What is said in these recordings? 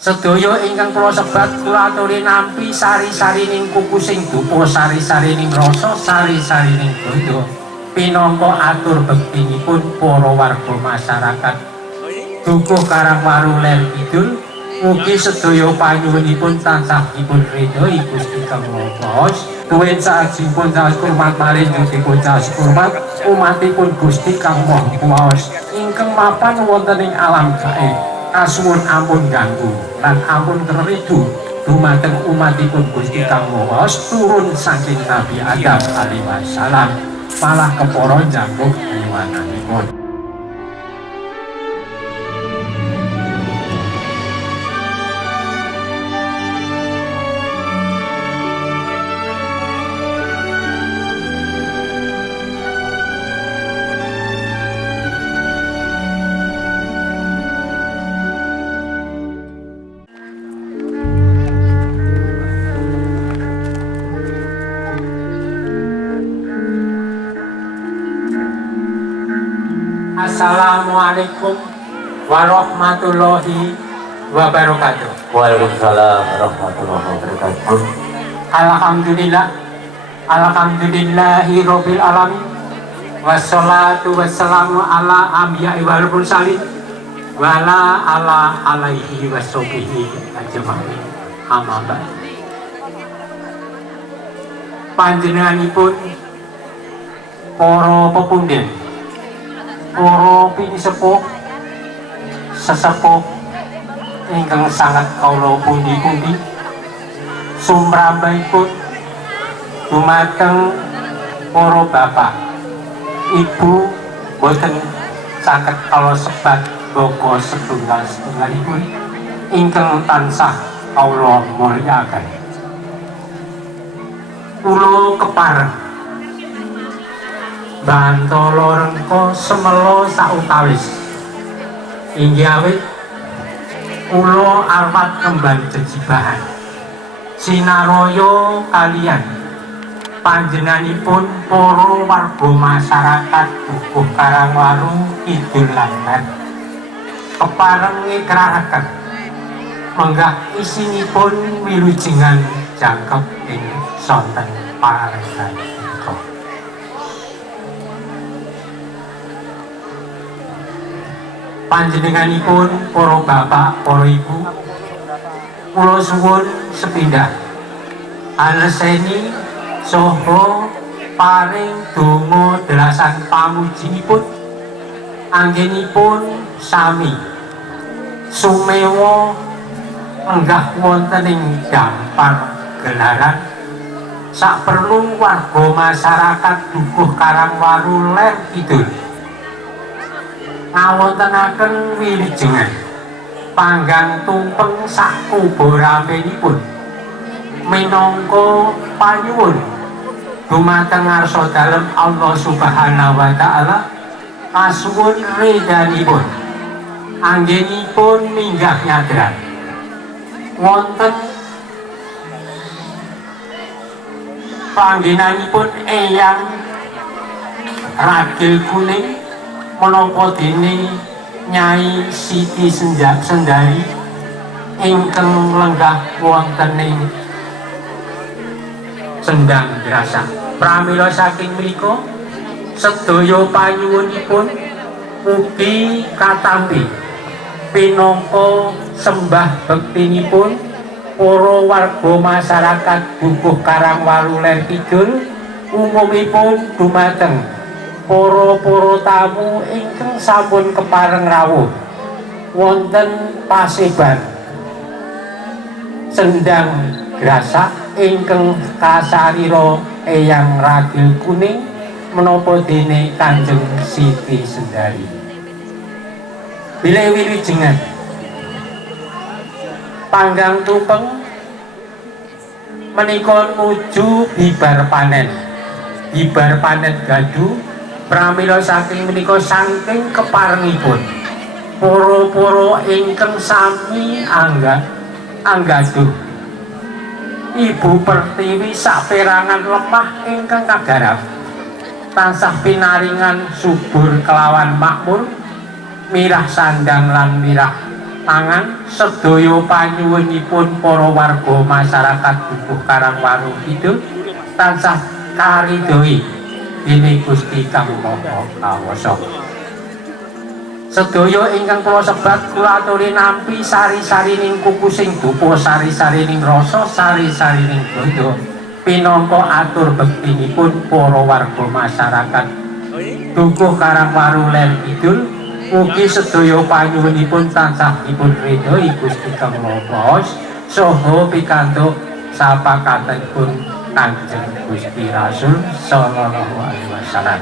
Sedaya ingkang kula sebat kula aturi nampi sari-sarining kuku sing dupa, sari-sarining rasa, sari-sarining donya pinangka atur bektinipun para warga masyarakat Dukuh Karangwaru Ler Kidul. Mugi sedaya panyuwunipun tansah dipun ridhoi Gusti Kang Maha. Tuwin saajipun saos kurmat malih dipun saos kurmat umatipun Gusti Kang Maha ingkang mapan wonten ing alam gaib. Kasuwun ampun ganggu lan ampun keridu dumateng umatipun Gusti Kang Maha turun saking Nabi Adam alaihi wasallam malah kepara njangkuk nyuwananipun. Assalamualaikum warahmatullahi wabarakatuh. Waalaikumsalam warahmatullahi wabarakatuh. Alhamdulillah, alhamdulillahi rabbil alamin. Wassalatu wassalamu ala anbiya'i wal mursalin wa ala alaihi washabihi ajmain. Amma ba'd. Panjenenganipun para pepundhen, para pinisepuh sesepuh ingkang sangat kawula pundi-pundi sumrambahipun dumateng para bapak ibu boten saged kawula sebat boko setunggal-setunggalipun ingkang tansah kawula mulyakaken. Kula kepareng Bantala Rengko semelo sautawis inggih awit kula arwat kembang jejibahan sinaraya kaliyan panjenenganipun para warga masyarakat Dukuh Karangwaru Kidul lan Ler kepareng ngikrahaken menggah isinipun wilujengan jangkep ing sonten parengan. Panjenenganipun para bapak, para ibu, kula suwun sepindhah aleseni saha paring donga delasan pamujinipun anggenipun sami sumewa enggah wonten ing dampar gelaran saperlu warga masyarakat Dukuh Karangwaru Ler Kidul ngawontenaken wilujengan panggang tumpeng sakubaramenipun minangka panyuwun dumateng ngarsa dalem Allah Subhanahu wa taala kasuwun ridhanipun anggenipun minggah nyadran wonten panggenanipun Eyang Ragil Kuning menapa dene Nyai Siti Sendari ingkang lenggah wonten ing Sendang Grasa. Pramila saking menika sedaya panyuwunipun ugi katampi pinangka sembah bektinipun para warga masyarakat Dukuh Karangwaru Ler Kidul umumipun dumateng para tamu ingkang sampun kepareng rawuh wonten paseban Sendang Grasa ingkang kasarira Eyang Ragil Kuning menapa dene Kanjeng Siti Sendari. Bilih wilujengan panggang tumpeng menika nuju bibar panen gadu. Pramila saking menika saking keparengipun para ingkang sami anggaduh Ibu Pertiwi saperangan lemah ingkang kagarap tansah pinaringan subur kelawan makmur mirah sandang lan mirah tangan sedaya panyuwunipun para warga masyarakat Dukuh Karangwaru Kidul tansah karidhoi dening Gusti Kang Maha Kawasa. Sedaya ingkang kula sebat kula aturi nampi sari-sarining kukusing dupa, sari-sarining rasa, sari-sarining donya pinangka atur bektinipun para warga masyarakat Dukuh Karangwaru Ler Kidul. Mugi sedaya panyuwunipun tansah dipun ridhoi Gusti Kang Maha Kawasa saha pikantuk sapakatenipun Kanjeng Gusti Rasul sallallahu alaihi wasallam.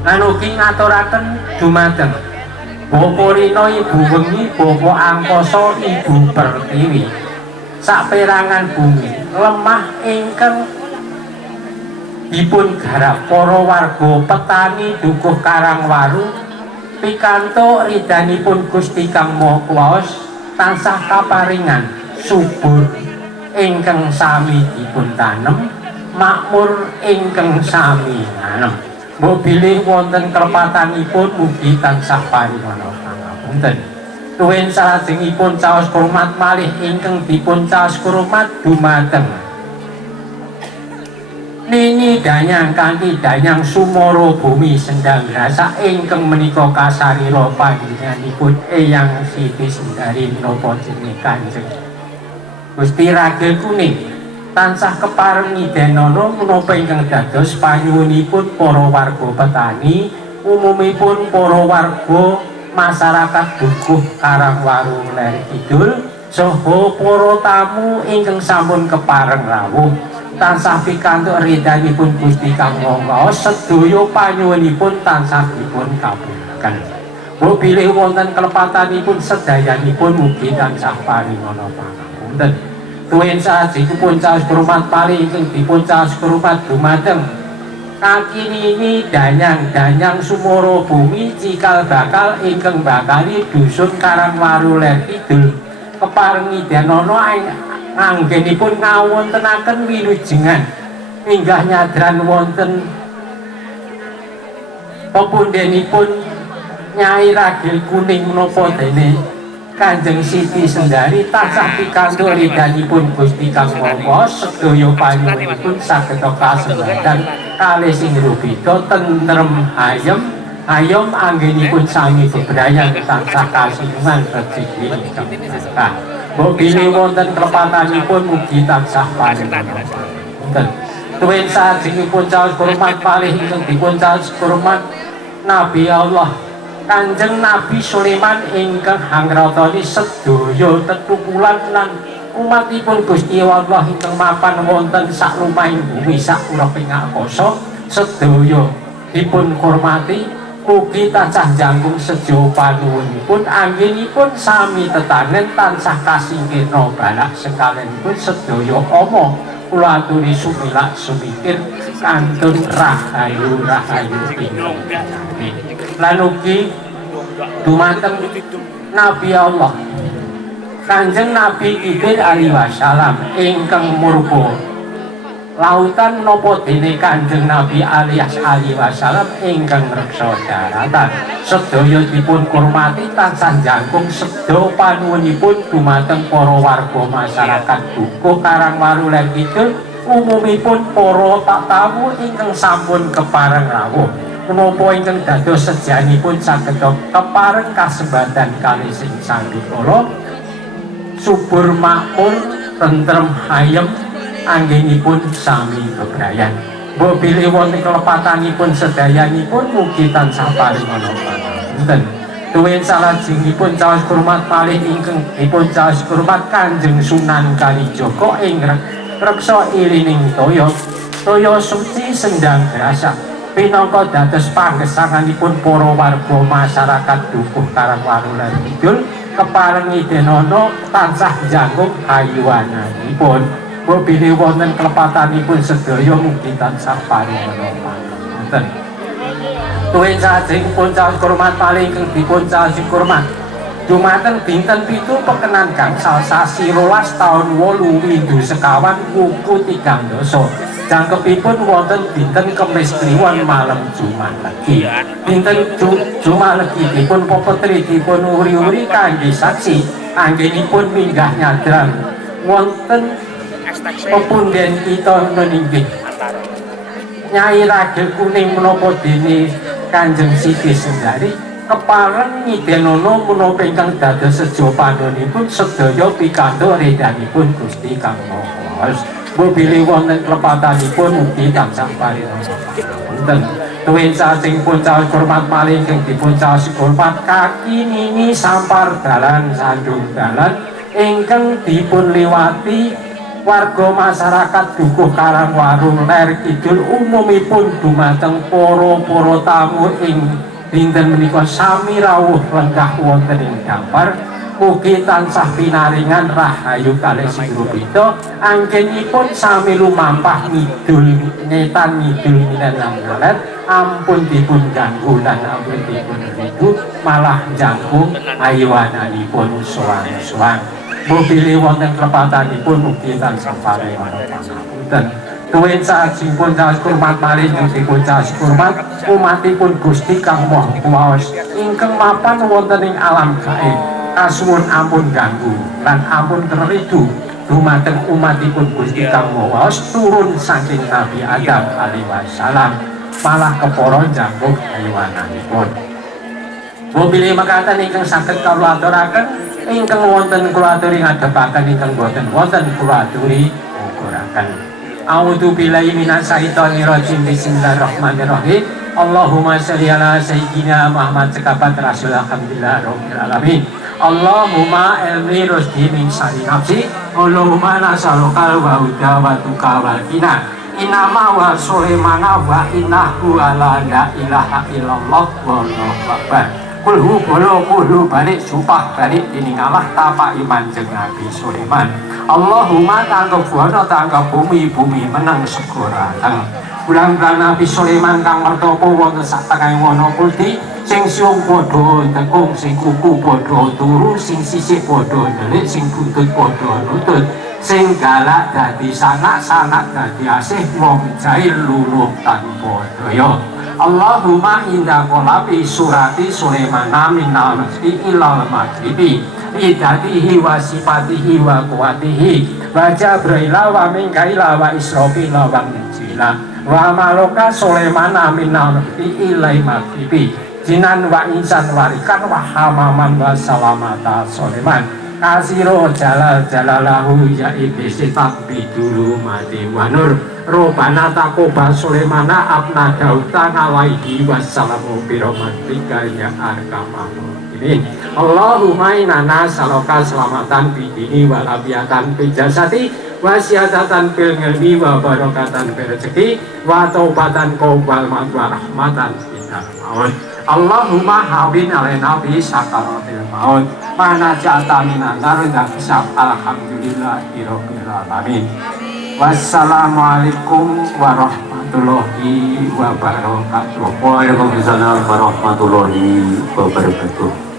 Lan ugi ngaturaken dumateng Bapa Rina Ibu Wengi, Bapa Angkasa Ibu Pertiwi, saperangan bumi lemah ingkang dipun garap para warga petani Dukuh Karangwaru pikantuk ridhanipun Gusti Kang Maha Kawasa tansah kaparingan subur ingkang sami dipun tanem, makmur ingkang sami nanem. Mbok bilih wonten klepatanipun mugi tansah paringana pangapunten. Tuwin salajengipun caos hormat malih ingkang dipun caos hormat dumateng Nini Danyang kanthi Danyang Sumara Bumi Sendang Rasa ingkang menika kasarira panjenenganipun Eyang Siti Sendari napa jenenge Kanjeng Gusti Ragil Kuning tansah keparengi denana menapa ingkang dados panyuwunipun para warga petani, umumipun para warga masyarakat Dukuh Karangwaru Ler Kidul saha para tamu ingkang sampun kepareng rawuh tansah pikantuk ridhanipun Gusti Kang Maha Kawasa sedaya panyuwunipun tansah dipun kabulaken. Mbok bilih wonten klepatanipun sedayanipun mugi tansah paringana pangapunten. Tuwin salajengipun caos hormat malih ingkang dipun caos hormat dumateng Kaki Nini Danyang Sumara Bumi Cikal Bakal ingkang bakali dusun Karangwaru Ler Kidul keparengi denana anggenipun ngawontenaken wilujengan minggah nyadran wonten pepundhenipun Nyai Ragil Kuning menapa dene Kanjeng Siti Sendari tansah pikantuk ridhanipun Gusti Kang Maha Kawasa sedaya panyuwunipun saged kasembadan kalih sing rubeda tentrem ayem anggenipun sami bebrayan tansah kasinungan rezeki ingkang berkah. Mbok bilih wonten klepatanipun mugi tansah paringana pangapunten. Tuwin salajengipun caos hormat malih ingkang dipun caos hormat Nabi Allah Kanjeng Nabi Sulaiman ingkang hangratoni sedaya tetukulan lan umatipun Gusti Allah ingkang mapan wonten saklumahing bumi sakureping akasa sedaya dipun hormati mugi tansah jangkung sejo panuwunipun anggenipun sami tetangen tansah kasingkirna balak sekalenipun sedaya ama kula aturi sumilak sumikir kantun rahayu lan ugi dumateng Nabi Allah Kanjeng Nabi Khidir alaihi wasallam ingkang murba lautan napa dene Kanjeng Nabi alaihi wasallam ingkang reksa daratan sedaya dipun hormati tansah jangkung sedaya panuwunipun dumateng para warga masyarakat Dukuh Karangwaru Ler Kidul umumipun para tamu ingkang sampun kepareng rawuh menapa ingkang dados sejanipun saged kepareng kasembadan kalih sing sandikala subur makmur tentrem ayem anggenipun sami bebrayan. Mbok bilih wonten klepatanipun sedayanipun mugi tansah paringana pangapunten. Tuwin salajengipun caos hormat malih ingkang dipun caos hormat Kanjeng Sunan Kalijaga ing reksa ilining toya suci Sendang Grasa pinangka dados panggesanganipun para warga masyarakat Dukuh Karangwaru Ler Kidul keparengi denana tansah jangkung hayuwananipun. Mbok bilih wonten klepatanipun sedaya mugi tansah paringana pangapunten. Tuwin salajengipun caos hormat malih ingkang dipun caos hormat dumateng dinten 7 pekenan gangsal sasi 12 taun 8 Windu sekawan wuku 3 doso jangkepipun wonten dinten Kemis Kliwon malam Jumat Legi. Dinten Jumat Legi dipun popetri dipun uri-uri kangge saksi anggenipun minggah nyadran wonten pepunden kita meninggih Nyai Ragil Kuning menapa dene Kanjeng Siti Sundari kepareng ngidenono menapa ingkang dados sejo pandhonipun sedaya pikantuk redanipun Gusti Kang Maha. Mubili wonten klepatanipun mugi tansah parinasa wonten. Tuwin sasing puncaos hormat malih ingkang dipun caos hormat kaki nini sampar dalan sandung dalan ingkang dipun liwati warga masyarakat Dukuh Karangwarung Ler Kidul umumipun dumateng para tamu ing dinten menika sami rawuh lenggah wonten ing dampar mugi tansah pinaringan rahayu kalih Sigrupita anggenipun sami lumampah ngidul ngetan ngidul minenang ngalet ampun dipun ganggu lan ampun dipun ridu malah jangkung aywananipun sowan-sowan. Mubili wonten klepatanipun mugi tansah paringan pangapunten. Tuwin sajengipun caos hormat malih dipun caos hormat umatipun Gusti Kang Maha Kuwaos ingkang mapan wonten ing alam gaib kasuwun ampun ganggu lan ampun keridu dumateng umatipun Gusti Kang Maha Kuwaos turun saking Nabi Adam alaihi wasallam malah kepara jangkung aywananipun. Mubili makaten ingkang saged kawula aturaken ingkang wonten kula aturi ngadepaken ingkang boten wonten kula aturi ukuraken. A'udzu billahi minas syaitonir rajim. Bismillahirrahmanirrahim. Allahumma shalli ala sayyidina Muhammad sekabat rasul alhamdulillah rabbil alamin. Allahumma ilmi rusdi min syarri nafsi. Allahumma nas'aluka al-huda wa tuqa wal ghina. Inama wa sulaimana wa innahu ala la ilaha illallah wallahu akbar. Kulhu bolo kulhu balik supah balik diningalah tapak iman jeung Nabi Sulaiman. Allahumma tanggap buana tanggap bumi menang segoratang. Bulan-bulan Nabi Sulaiman kang mertopo wonten satengahing wana putih sing siung padha tekung sing kuku padha turu sing sisik padha ndelik sing butut padha lutut sing galak dadi sanak dadi asih wong jahil luluh tanpa daya. Allahumma inda qolabi surati Sulaiman minal masjidi ilal maghribi idatihi wa sifatihi wa kuwatihi wa Jabraila wa Mikaila wa Israfila wa Mujila wa maloka Sulaiman minal masjidi ilal maghribi jinan wa insan warikan wa hamaman wa salamata Sulaiman kasiro jalalahu ya iblis bidulu mati wa nur Robana takoba Sulaimana abna dautana alaihi wassalamu biromatika ya arkamahmu ini Allahumma inana saloka selamatan bidini walabiatan bijasati wasiatatan bil ngilmi wa barokatan bil rezeki wa taubatan qaubal wa rahmatan kita maut Allahumma hawin alaina bi sakaratil maut mana ja'ata minan nar dan alhamdulillahi rabbil alamin. Wassalamualaikum warahmatullahi wabarakatuh. Waalaikumsalam warahmatullahi wabarakatuh.